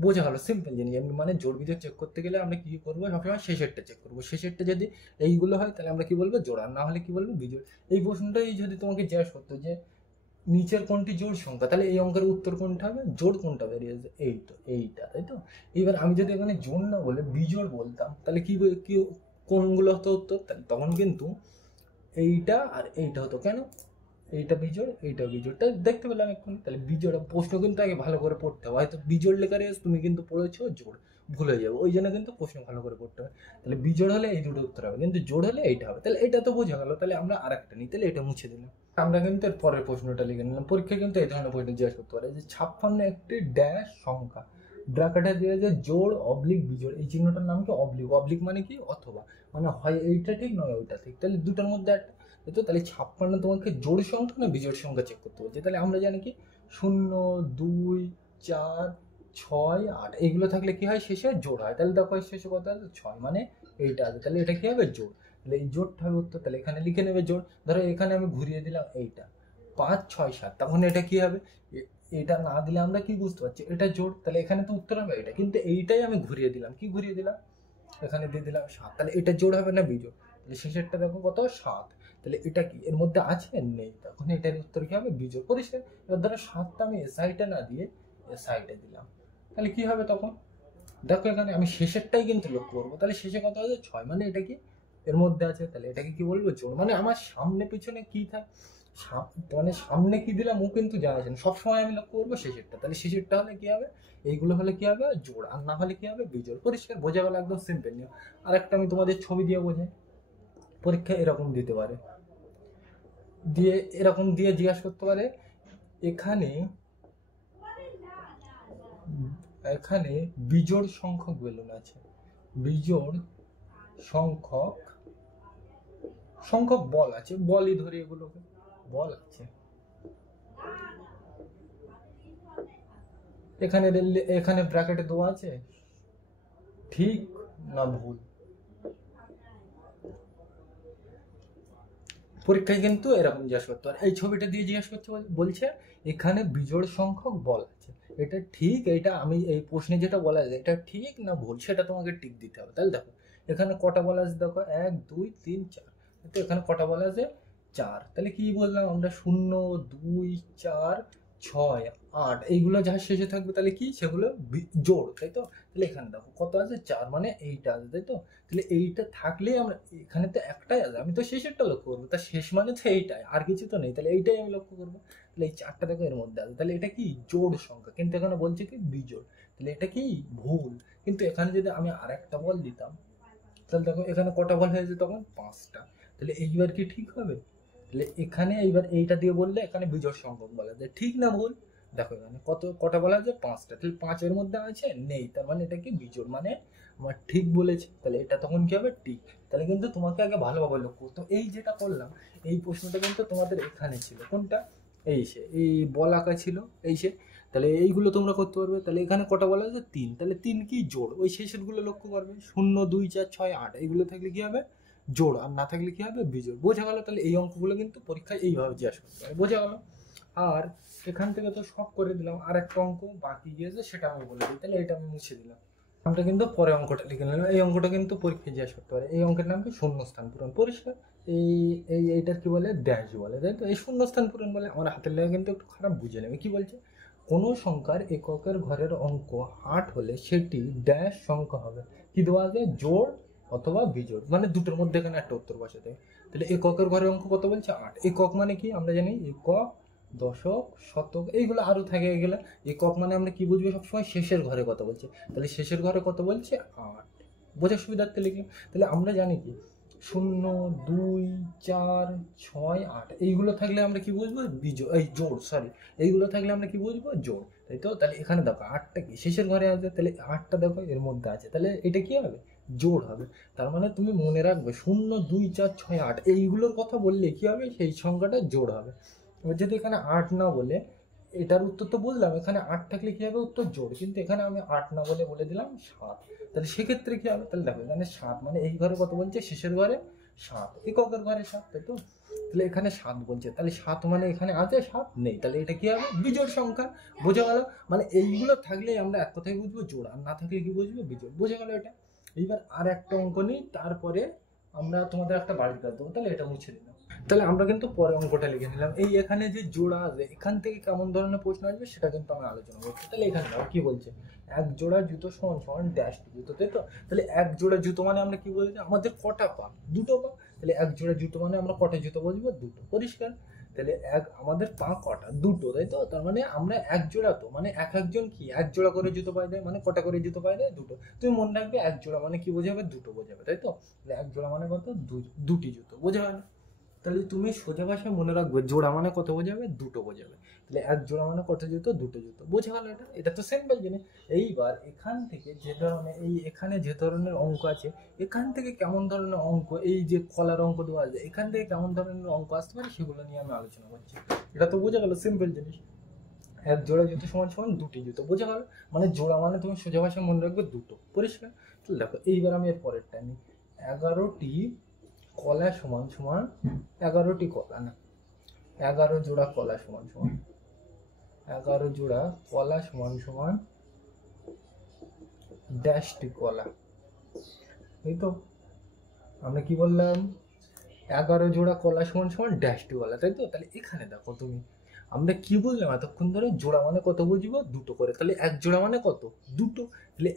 বোঝা গেল সিম্পল জিনিস। মানে জোড় বিজোড় চেক করতে গেলে আমরা কি করবো, সবসময় শেষেরটা চেক করবো। শেষেরটা যদি এইগুলো হয় তাহলে আমরা কি বলবো জোড়, আর না হলে কি বলবো বিজোড়। এই প্রশ্নটাই যদি তোমাকে জিজ্ঞাসা করতো যে নিচের কোনটি জোড় সংখ্যা, তাহলে এই অঙ্কের উত্তর কোনটা হবে, জোড় কোনটা বেরিয়েছে এই তো এইটা, তাই তো। এবার আমি যদি এখানে জোড় না বলে বিজোড় বলতাম তাহলে কি কি কোনগুলো হতো উত্তর, তাহলে তখন কিন্তু এইটা আর এইটা হতো। কেন? এইটা বিজোড়, এইটা বিজোড়, তাই দেখতে পেলাম এক্ষুনি। তাহলে বিজোড় প্রশ্ন কিন্তু আগে ভালো করে পড়তে হবে, হয়তো বিজোড় লেখা রয়েছে তুমি কিন্তু পড়েছো জোড়, ভুলে যাবে, ওই জন্য কিন্তু প্রশ্ন ভালো করে পড়তে হবে। তাহলে বিজোড় হলে এই দুটো উত্তর হবে, কিন্তু জোড় হলে এইটা হবে। তাহলে এটা তো বোঝা গেল, তাহলে আমরা আরেকটা নিই, তাহলে এটা মুছে দিলাম। আমরা কিন্তু এর পরের প্রশ্নটা লিখে নিলাম। পরীক্ষা কিন্তু এই ধরনের প্রশ্ন জিজ্ঞাসা করতে পারে যে 56 একটি ড্যাশ সংখ্যা, ব্র্যাকেটে দিয়ে যে জোড় অবলিক বিজোড়, এই চিহ্নটার নাম কি অবলিক। অবলিক মানে কি অথবা, মানে হয় এইটা ঠিক নয় ওইটা ঠিক, তাহলে দুটোর মধ্যে একটা, তো তাহলে 56 তোমাকে জোড় সংখ্যা না বিজোড় সংখ্যা চেক করতে বলছে। তাহলে আমরা জানি কি 0, 2, 4, 6, 8 এইগুলো থাকলে কি হয় শেষে জোড় হয়। তাহলে দেখো শেষে কত আছে 6, মানে এইটা আছে, তাহলে এটা কি হবে জোড়। তাহলে এই জোড়টা হবে উত্তর, তাহলে এখানে লিখে নেবে জোড়। ধরো এখানে আমি ঘুরিয়ে দিলাম এইটা 5, 6, 7, তখন এটা কি হবে, এটা না দিলে আমরা কি বুঝতে পারছি এটা জোড়, তাহলে এখানে তো উত্তর হবে এটা, কিন্তু এইটাই আমি ঘুরিয়ে দিলাম, কি ঘুরিয়ে দিলাম, এখানে দিয়ে দিলাম 7, তাহলে এটা জোড় হবে না বিজোড়। তাহলে শেষেরটা দেখো কত 7, তাহলে এটা কি এর মধ্যে আছে নেই, তখন এটার উত্তর কি হবে বিজোড়, পরিষ্কার। এবার ধরো 7টা আমি এ সাইডে না দিয়ে এ সাইডে দিলাম, তাহলে কি হবে তখন, দেখো এখানে আমি শেষেরটাই কিন্তু লক্ষ্য করবো, তাহলে শেষে কত আছে 6, মানে এটা কি এর মধ্যে আছে, তাহলে এটাকে কি বলবো জোড়। মানে আমার সামনে পিছনে কি থাকে, মানে সামনে কি দিলাম ও কিন্তু জানা আছে না, সবসময় আমি লক্ষ্য করবো শেষেরটা, তাহলে শেষেরটা হলে কি হবে, এইগুলো হলে কি হবে জোড়, আর না হলে কি হবে বিজোড়, পরিষ্কার বোঝা গেল, একদম সিম্পল নিয়ম। আর একটা আমি তোমাদের ছবি দিয়ে বোঝাই, পরীক্ষায় এরকম দিতে পারে, দিয়ে এরকম দিয়ে জিজ্ঞাসা করতে পারে এখানে এখানে বিজোড় সংখ্যক বেলুন আছে, বিজোড় সংখ্যক সংখ্যক বল আছে, বলই ধরি এগুলোকে, বল আছে এখানে, এখানে ব্র্যাকেটে দেওয়া আছে, ঠিক না ভুল। পরীক্ষায় কিন্তু এরকম জিজ্ঞাসা করতে পারে, এই ছবিটা দিয়ে জিজ্ঞাসা করতে বলছে এখানে বিজোড় সংখ্যক বল আছে, এটা ঠিক, এটা আমি এই প্রশ্নে যেটা বলা যায় এটা ঠিক না ভুল সেটা তোমাকে টিক দিতে হবে। তাহলে দেখো এখানে কটা বল আছে, দেখো 1, 2, 3, 4, তো এখানে কটা বল আছে 4, তাহলে কি বললাম আমরা 0, 2, 4, 6, 8 এইগুলো যার শেষে থাকবে তাহলে কি সেগুলো জোড়, তাই তো। তাহলে এখানে দেখো কত আছে 4, মানে এইটা আছে, তাই তো। তাহলে এইটা থাকলেই আমরা, এখানে তো একটাই আছে, আমি তো শেষেরটা লক্ষ্য করবো, তা শেষ মানে তো এইটাই, আর কিছু তো নেই, তাহলে এইটাই আমি লক্ষ্য করবো। তাহলে এই 4টা দেখো এর মধ্যে আছে, তাহলে এটা কি জোড় সংখ্যা, কিন্তু এখানে বলছে কি বিজোড়, তাহলে এটা কি ভুল। কিন্তু এখানে যদি আমি আর একটা বল দিতাম তাহলে দেখো এখানে কটা বল হয়েছে তখন 5টা, তাহলে এইবার কি ঠিক হবে, তাহলে এখানে এইবার এইটা দিয়ে বললে এখানে বিজোড় সংখ্যক বলা যায়, ঠিক না ভুল। দেখো এখানে কটা বলা আছে 5টা, তাহলে 5-এর মধ্যে আছে নেই, তার মানে এটা কি বিজোড়, মানে আমার ঠিক বলেছে, তাহলে এটা তখন কি হবে ঠিক। তাহলে কিন্তু তোমাকে আগে ভালোভাবে লক্ষ্য করতে, এই যেটা করলাম এই প্রশ্নটা কিন্তু তোমাদের এখানে ছিল, কোনটা এই বল আঁকা ছিল এই সে, তাহলে এইগুলো তোমরা করতে পারবে। তাহলে এখানে কটা বলা আছে 3, তাহলে 3 কি জোড়, ওই শেষের গুলো লক্ষ্য করবে, 0, 2, 4, 6, 8 এইগুলো থাকলে কি হবে জোড়, আর না থাকলে কি হবে বিজোড়, বোঝা গেল। তাহলে এই অঙ্কগুলো কিন্তু পরীক্ষায় এইভাবে জিজ্ঞাসা করতে পারে, বোঝা গেল। আর এখান থেকে তো সব করে দিলাম, আর একটা অঙ্ক বাকি গিয়েছে সেটা আমি বলে দিই, তাহলে এটা আমি মুছে দিলাম। আমরা কিন্তু পরে অঙ্কটা লিখে নিলাম। এই অঙ্কটা কিন্তু পরীক্ষায় জিজ্ঞেস করতে পারে। এই অঙ্কের নাম কি? শূন্যস্থান পূরণ। পরিষ্কার। এইটার কি বলে? ড্যাশ বলে, তাই তো? এই শূন্যস্থান পূরণ বলে। আমার হাতের লেখা কিন্তু একটু খারাপ, বুঝে নেবে। কি বলছে? কোনো সংখ্যার এককের ঘরের অঙ্ক 8 হলে সেটি ড্যাশ সংখ্যা হবে। কি দেওয়া আছে? জোড় অথবা বিজোড়, মানে দুটোর মধ্যে এখানে একটা উত্তর বসাতে হবে। তাহলে এককের ঘরের অঙ্ক কত বলছে? 8। একক মানে কি? আমরা জানি একক, দশক, শতক, এইগুলো আরো থাকে। এগুলো একক মানে আমরা কি বুঝবো সবসময়? শেষের ঘরে কত বলছে। তাহলে শেষের ঘরে কত বলছে? 8। বোঝার সুবিধার্থে লিখলাম। তাহলে আমরা জানি কি 0, 2, 4, 6, 8 এইগুলো থাকলে আমরা কি বুঝবো? বিজোড়, এই জোড়, সরি। এইগুলো থাকলে আমরা কি বুঝবো? জোড়, তাই তো? তাহলে এখানে দেখো 8টা কি শেষের ঘরে আছে, তাহলে 8টা দেখো এর মধ্যে আছে, তাহলে এটা কি হবে? জোড় হবে। তার মানে তুমি মনে রাখবে 0, 2, 4, 6, 8 এইগুলোর কথা বললে কি হবে? সেই সংখ্যাটা জোড় হবে। এবার যদি এখানে 8 না বলে, এটার উত্তর তো বললাম, এখানে 8 থাকলে কি হবে? উত্তর জোড়। কিন্তু এখানে আমি 8 না বলে দিলাম 7। তাহলে সেক্ষেত্রে কি হবে? তাহলে দেখো এখানে 7 মানে এই ঘরে কত বলছে? শেষের ঘরে 7, এককের ঘরে 7, তাই তো? তাহলে এখানে 7 বলছে, তাহলে 7 মানে এখানে আছে 7 নেই, তাহলে এটা কি হবে? বিজোড় সংখ্যা। বোঝা গেল? মানে এইগুলো থাকলে আমরা এক কথায় বুঝবো জোড়, আর না থাকলে কি বুঝবো? বিজোড়। বোঝা গেল এটা? এইবার আর একটা অঙ্ক নিই, তারপরে আমরা তোমাদের একটা বাড়ির কাজ দেবো। তাহলে এটা মুছে দিলাম। তাহলে আমরা কিন্তু পরে অঙ্কটা লিখে নিলাম। এই এখানে যে জোড়া আছে, এখান থেকে কেমন ধরনের প্রশ্ন আসবে সেটা কিন্তু আমি আলোচনা করছি। তাহলে এখানে কি বলছে? এক জোড়া জুতো সমান সমান ড্যাশ জুতো, তাই তো? তাহলে এক জোড়া জুতো মানে আমরা কি বলছি? আমাদের কটা পা? দুটো পা। তাহলে এক জোড়া জুতো মানে আমরা কটা জুতো বলবো? দুটো। পরিষ্কার? তাহলে আমাদের পা কটা? দুটো, তাই তো? তার মানে আমরা এক জোড়া, তো মানে একজন কি এক জোড়া করে জুতো পাই দেয়, মানে কটা করে জুতো পাই দেয়? দুটো। তুমি মনে রাখবে এক জোড়া মানে কি বোঝাবে? দুটো বোঝাবে, তাই তো? তাহলে এক জোড়া মানে কত? দুটি জুতো। বোঝা গেল? তাহলে তুমি সোজা ভাষায় মনে রাখবে জোড়া মানে কত বোঝাবে? দুটো বোঝাবে। তাহলে এক জোড়া মানে কত জুতো? দুটো জুতো। বোঝা গেল? এটা তো সিম্পল জিনিস। এইবার এখান থেকে যে ধরনের এখানে যে ধরনের অঙ্ক আছে, এখান থেকে কেমন ধরনের অঙ্ক, এই যে কলার অঙ্ক দেওয়া আছে, এখান থেকে কেমন ধরনের অঙ্ক আসতে পারে সেগুলো নিয়ে আমি আলোচনা করছি। এটা তো বোঝা গেল? সিম্পল জিনিস। এক জোড়া জুতো সমান সমান দুটি জুতো। বোঝা গেল? মানে জোড়া মানে তুমি সোজা ভাষায় মনে রাখবে দুটো। পরিষ্কার? তাহলে দেখো এইবার আমি এর পরেরটা নিই। 11টি কলা সমান সমান 11টি কলা, না 11 জোড়া কলা সমান সমান 11 জোড়া কলা সমান সমান ড্যাশটি কলা, এই তো? আমরা কি বললাম? 11 জোড়া কলা সমান সমান ড্যাশটি কলা, তাই তো? তাহলে এখানে দেখো তুমি, আমরা কি বললাম এতক্ষণ ধরে? জোড়া মানে কত বুঝবো? দুটো করে। তাহলে এক জোড়া মানে কত? দুটো। তাহলে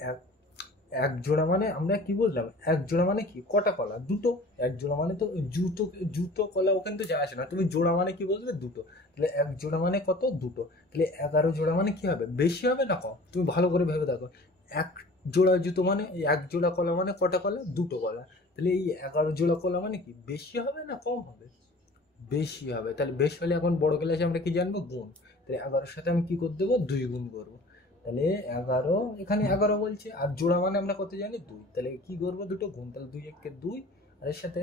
এক জোড়া মানে আমরা কি বললাম? এক জোড়া মানে কি? কটা কলা? দুটো। এক জোড়া মানে তো জুতো, জুতো কলা ওখানে তো যায় আসে না। তুমি জোড়া মানে কি বলবে? দুটো। তাহলে এক জোড়া মানে কত? দুটো। তাহলে 11 জোড়া মানে কি হবে? বেশি হবে না কম? তুমি ভালো করে ভেবে দেখো। এক জোড়া জুতো মানে এক জোড়া কলা মানে কটা কলা? দুটো কলা। তাহলে এই 11 জোড়া কলা মানে কি? বেশি হবে না কম হবে? বেশি হবে। তাহলে বেশি হলে এখন বড় ক্লাসে আমরা কি জানবো? গুণ। তাহলে 11-এর সাথে আমি কি করে দেবো? 2 গুণ করবো। তাহলে 11, এখানে 11 বলছে, আর জোড়া মানে আমরা কত জানি? 2। তাহলে কি করবো? দুটো গুণ। তাহলে 2 1 2, আর এর সাথে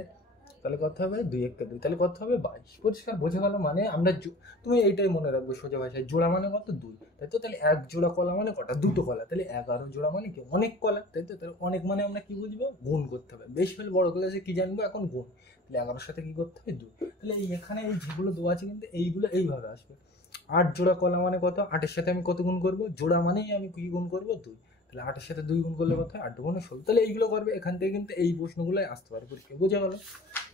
তাহলে কত হবে? 2 1 2, তাহলে কত হবে? 22। পরিষ্কার? বোঝা গেল? মানে আমরা তুমি এইটাই মনে রাখবে সোজা ভাষায়, জোড়া মানে কত? 2, তাই তো? তাহলে এক জোড়া কলা মানে কটা? দুটো কলা। তাহলে 11 জোড়া মানে কি? অনেক কলা, তাই তো? তাহলে অনেক মানে আমরা কি বুঝবো? গুণ করতে হবে। বেশি হলে বড় ক্লাসে কি জানবো? এখন গুণ। তাহলে 11-এর সাথে কি করতে হবে? 2। তাহলে এখানে এই যেগুলো দেওয়া আছে কিন্তু এইগুলো এইভাবে আসবে। 8 জোড়া কলা মানে কত? 8-এর সাথে আমি কত গুণ করবো? জোড়া মানেই আমি কি গুণ করবো? 2। তাহলে 8-এর সাথে 2 গুণ করলে কত হয়? 8 গুণে 16। তাহলে এইগুলো করবে। এখান থেকে কিন্তু এই প্রশ্নগুলোই আসতে পারে পরীক্ষা। বোঝা গেল?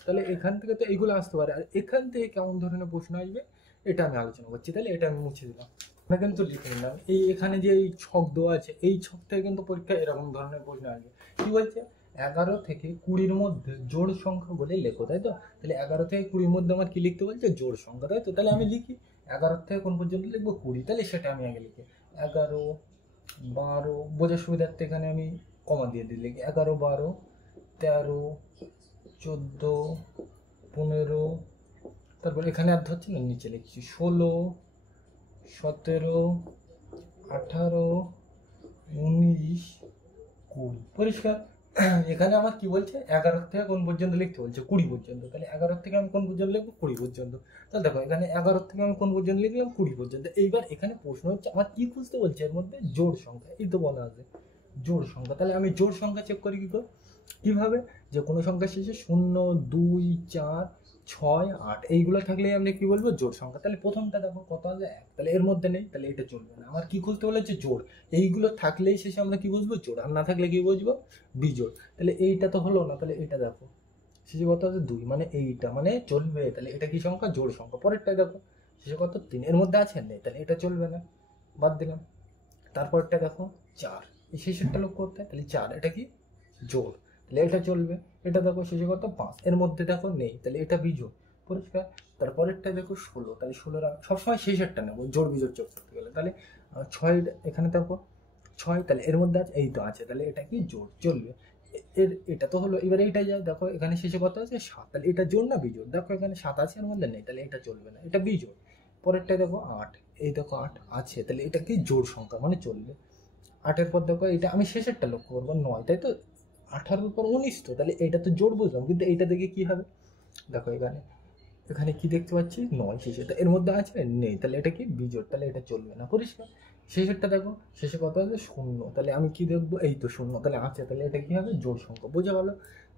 তাহলে এখান থেকে তো এইগুলো আসতে পারে। আর এখান থেকে কেমন ধরনের প্রশ্ন আসবে এটা আমি আলোচনা করছি। তাহলে এটা আমি মুছে দিলাম। আমরা কিন্তু লিখে নিলাম। এখানে যে এই ছক দেওয়া আছে, এই ছক থেকে কিন্তু পরীক্ষা এরকম ধরনের প্রশ্ন আসবে। কি বলছে? 11 থেকে 20-র মধ্যে জোড় সংখ্যা বলে লেখো, তাই তো? তাহলে 11 থেকে 20-র মধ্যে আমার কি লিখতে বলছে? জোড় সংখ্যা, তাই তো? তাহলে আমি লিখি 11 থেকে কোন পর্যন্ত লিখবো? 20। তাহলে সেটা আমি আগে লিখি 11, 12, বোঝার সুবিধার্থে এখানে আমি কমা দিয়ে লিখি 11, 12, 13, 14, 15, তারপর এখানে আর ধরছি না, নিচে লিখছি 16, 17, 18, 19, 20। পরিষ্কার? এখানে আমার কি বলছে? 11 থেকে কোন পর্যন্ত লিখতে বলছে? 20 পর্যন্ত। তাহলে 11 থেকে আমি কোন পর্যন্ত লিখবো? 20 পর্যন্ত। তাহলে দেখো এখানে 11 থেকে আমি কোন পর্যন্ত লিখলাম? 20 পর্যন্ত। এইবার এখানে প্রশ্ন হচ্ছে আমার কি খুঁজতে বলছে? এর মধ্যে জোড় সংখ্যা। এই তো বলা আছে জোড় সংখ্যা। তাহলে আমি জোড় সংখ্যা চেক করি কি করে? কিভাবে? যে কোনো সংখ্যা শেষে 0, 2, 4, 6, 8 এইগুলো থাকলেই আমরা কি বলবো জোড় সংখ্যা। তাহলে প্রথমটা দেখো কত আছে 1, তাহলে এর মধ্যে নেই, তাহলে এটা চলবে না। আমার কি খুঁজতে বলেছে জোড়, এইগুলো থাকলেই শেষে আমরা কি বুঝবো জোড়, আর না থাকলে কি বুঝবো বিজোড়। তাহলে এইটা তো হলো না, তাহলে এটা দেখো শেষে কত আছে 2, মানে এইটা মানে চলবে, তাহলে এটা কি সংখ্যা জোড় সংখ্যা। পরেরটা দেখো শেষে কত 3, এর মধ্যে আছে নেই, তাহলে এটা চলবে না, বাদ দিলাম। তারপরটা দেখো 4, এই শেষেরটা লক্ষ্য করতে, তাহলে 4 এটা কি জোড়, তাহলে এটা চলবে। এটা দেখো শেষে কত 5, এর মধ্যে দেখো নেই, তাহলে এটা বিজোড়, পরিষ্কার। তারপরেরটা দেখো 16, তাহলে 16 সবসময় শেষেরটা নেবো জোড় বিজোড় যোগ করতে গেলে। তাহলে 6 এখানে দেখো 6, তাহলে এর মধ্যে আছে এই তো আছে, তাহলে এটা কি জোড়, চলবে। এর এটা তো হলো, এবারে এইটা যায় দেখো এখানে শেষে কত আছে 7, তাহলে এটা জোড় না বিজোড়, দেখো এখানে 7 আছে এর মধ্যে নেই, তাহলে এটা চলবে না, এটা বিজোড়। পরেরটা দেখো 8, এই দেখো 8 আছে, তাহলে এটা কি জোড় সংখ্যা মানে চলবে। 8-এর পর দেখো এটা আমি শেষেরটা লক্ষ্য করবো 9, তাই তো 18-এর পর 19, তো তাহলে এটা তো জোড় বুঝলাম, কিন্তু এইটা দেখে কি হবে দেখো এখানে এখানে কি দেখতে পাচ্ছি 9 শেষে, এর মধ্যে আছে নেই, তাহলে এটা কি বিজোড়, তাহলে এটা চলবে না, পরিষ্কার। শেষেরটা দেখো শেষে কত আছে 0, তাহলে আমি কি দেখবো এই তো 0, তাহলে আছে, তাহলে এটা কি হবে জোড় সংখ্যা, বোঝা গেল।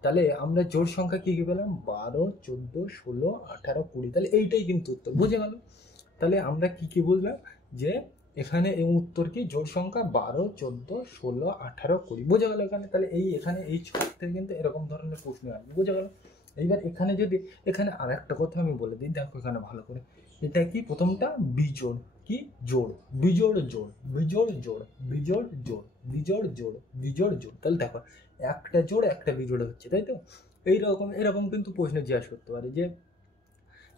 তাহলে আমরা জোড় সংখ্যা কি কি পেলাম 12, 14, 16, 18, 20, তাহলে এইটাই কিন্তু উত্তর, বুঝে গেল। তাহলে আমরা কি কি বুঝলাম যে এখানে এই উত্তর কি জোড় সংখ্যা 12, 14, 16, 18, 20, বোঝা গেল এখানে। তাহলে এই এখানে এই ছক থেকে কিন্তু এরকম ধরনের প্রশ্ন আসবে, বোঝা গেল। এইবার এখানে যদি এখানে আর একটা কথা আমি বলে দিই, দেখো এখানে ভালো করে, এটা কি প্রথমটা বিজোড়, কি জোড়, বিজোড় জোড়, বিজোড় জোড়, বিজোড় জোড়, বিজোড় জোড়, বিজোড় জোড়, তাহলে দেখো একটা জোড় একটা বিজোড় হচ্ছে, তাই তো। এইরকম এরকম কিন্তু প্রশ্ন জিজ্ঞাসা করতে পারে যে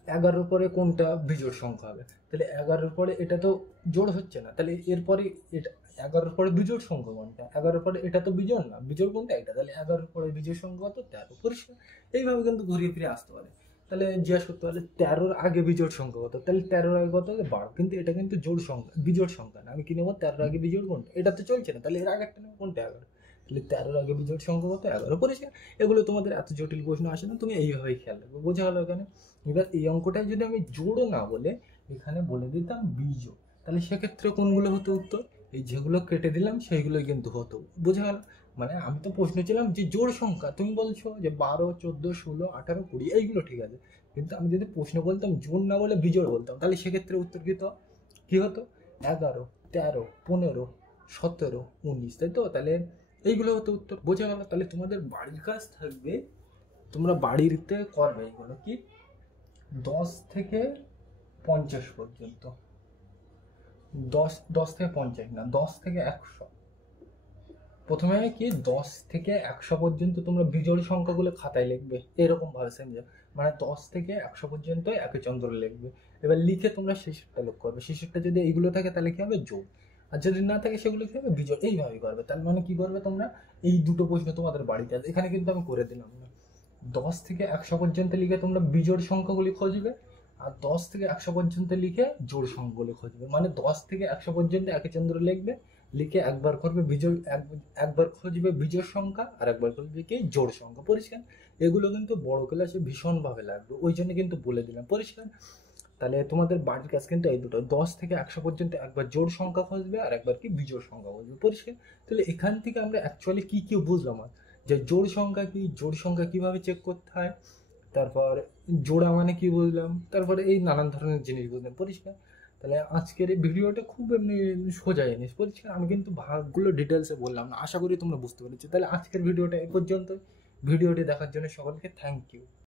11-র পরে কোনটা বিজোড় সংখ্যা হবে, তাহলে 11-র পরে এটা তো জোড় হচ্ছে না, তাহলে এরপরে এটা 11-র পরে বিজোড় সংখ্যা কোনটা, 11-র পরে এটা তো বিজোড় না, বিজোড় কোনটা এটা, তাহলে 11-র পরে বিজোড় সংখ্যা কত 13, পরিষ্কার। এইভাবে কিন্তু ঘুরিয়ে ফিরে আসতে পারে। তাহলে জিজ্ঞাসা করতে পারে 13-র আগে বিজোড় সংখ্যা কত, তাহলে 13-র আগে কত হবে 12, কিন্তু এটা কিন্তু জোড় সংখ্যা বিজোড় সংখ্যা না, আমি কি নেবো 13-র আগে বিজোড় কোনটা, এটা তো চলছে না, তাহলে এর আগে একটা নেবো কোনটা 11, তাহলে 13-র আগে বিজোড় সংখ্যা কত 11, পরিষ্কার। এগুলো তোমাদের এত জটিল প্রশ্ন আসে না, তুমি এইভাবেই খেয়াল রাখবে, বোঝা গেল এখানে। এবার এই অঙ্কটায় যদি আমি জোড় না বলে এখানে বলে দিতাম বিজোড়, তাহলে সেক্ষেত্রে কোনগুলো হতো উত্তর, এই যেগুলো কেটে দিলাম সেইগুলোই কিন্তু হতো, বোঝা গেল। মানে আমি তো প্রশ্ন ছিলাম যে জোড় সংখ্যা, তুমি বলছো যে 12, 14, 16, 18, 20 এইগুলো ঠিক আছে, কিন্তু আমি যদি প্রশ্ন বলতাম জোড় না বলে বিজোড় বলতাম, তাহলে সেক্ষেত্রে উত্তর কি হতো 11, 13, 15, 17, 19, তাই তো। তাহলে এইগুলো হতো উত্তর, বোঝা গেল। তাহলে তোমাদের বাড়ির কাজ থাকবে, তোমরা বাড়িতে করবে এইগুলো কি 10 থেকে 50 পর্যন্ত, 10 থেকে 50 না, 10 থেকে 100। প্রথমে কি 10 থেকে 100 পর্যন্ত তোমরা বিজোড় সংখ্যাগুলো খাতায় লিখবে, এরকম ভাবে সেঞ্জা, মানে 10 থেকে 100 পর্যন্ত একে চন্দ্র লিখবে। এবার লিখে তোমরা শেষেরটা লক্ষ্য করবে, শেষেরটা যদি এইগুলো থাকে তাহলে কি হবে জোড়, আর যদি না থাকে সেগুলো কি হবে বিজোড়, এইভাবেই করবে। তার মানে কি করবে তোমরা এই দুটো প্রশ্ন তোমাদের বাড়িতে আছে, এখানে কিন্তু আমি করে দিলাম না। 10 থেকে 100 পর্যন্ত লিখে তোমরা বিজোড় সংখ্যাগুলি খুঁজবে, আর 10 থেকে 100 পর্যন্ত লিখে জোড় সংখ্যাগুলি খুঁজবে। মানে 10 থেকে 100 পর্যন্ত একে চন্দ্র লিখবে, লিখে একবার করবে বিজোড়, একবার খুঁজবে বিজোড় সংখ্যা, আর একবার খুঁজবে কি জোড় সংখ্যা, পরিষ্কার। এগুলো কিন্তু বড় ক্লাসে ভীষণভাবে লাগবে, ওই জন্য কিন্তু বলে দিলাম, পরিষ্কার। তাহলে তোমাদের বাড়ির কাজ কিন্তু এই দুটো, 10 থেকে 100 পর্যন্ত একবার জোড় সংখ্যা খুঁজবে আর একবার কি বিজোড় সংখ্যা খুঁজবে, পরিষ্কার। তাহলে এখান থেকে আমরা অ্যাকচুয়ালি কি কি বুঝলাম, যে জোড় সংখ্যা কি, জোড় সংখ্যা কিভাবে চেক করতে হয়, তারপর জোড়া মানে কি বুঝলাম, তারপরে এই নানান ধরনের জিনিস বুঝলাম, পরিষ্কার। তাহলে আজকের এই ভিডিওটা খুব এমনি সোজা জিনিস, পরিষ্কার। আমি কিন্তু ভাগগুলো ডিটেলসে বললাম না, আশা করি তোমরা বুঝতে পেরেছো। তাহলে আজকের ভিডিওটা এ পর্যন্ত, ভিডিওটি দেখার জন্য সকলকে থ্যাংক ইউ।